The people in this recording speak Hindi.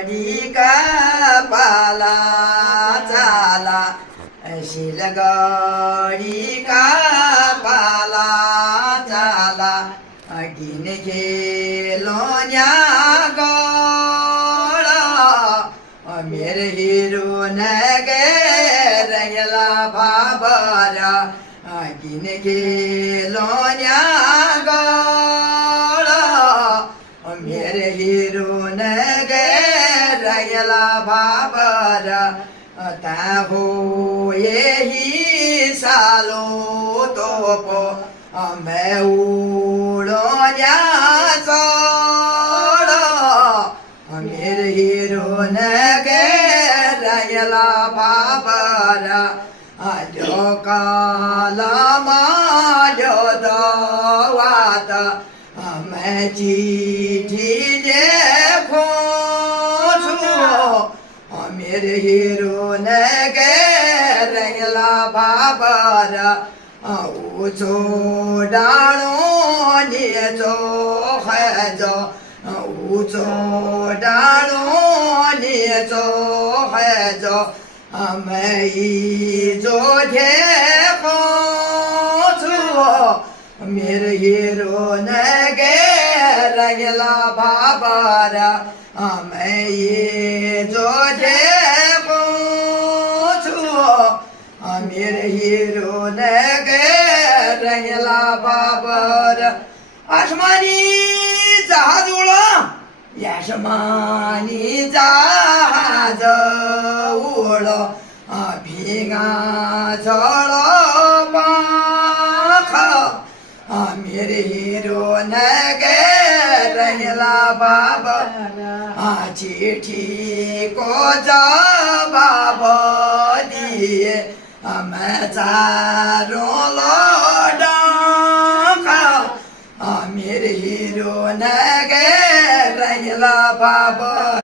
शिलगडीका पाला चाला शिलगडीका पाला चाला अगिन गेलो न्यागोळ मेरे हिरो नगे रंगला बाबर अगिन गेलो न्यागोळ मेरे हिरो नगे रंगला बाबर हो यही सालो तोपो मैं उड़ो चोड़ो मेरे हीरो नगे रंगला बाबर जो काला मालो दवात मैं चिट्ठी देखो मेरे हीरो नगे रंगला बाबर ऊँचो डालो नीचो है जो ऊँचो डालो नीचो है जो मैं जो देखो मेरे हीरो नगे रंगला बाबर मैं ये जो देखो मेरे हीरो नगे रंगला बाबर आसमानी जहाज उड़ो आसमानी जहाज उड़ो भिंगा झोड़ो पंख मेरे हीरो नगे रंगला बाबर चिट्ठी को जवाब दिए मैं चारों लौटा मेरे हीरो नगे रंगला बाबर।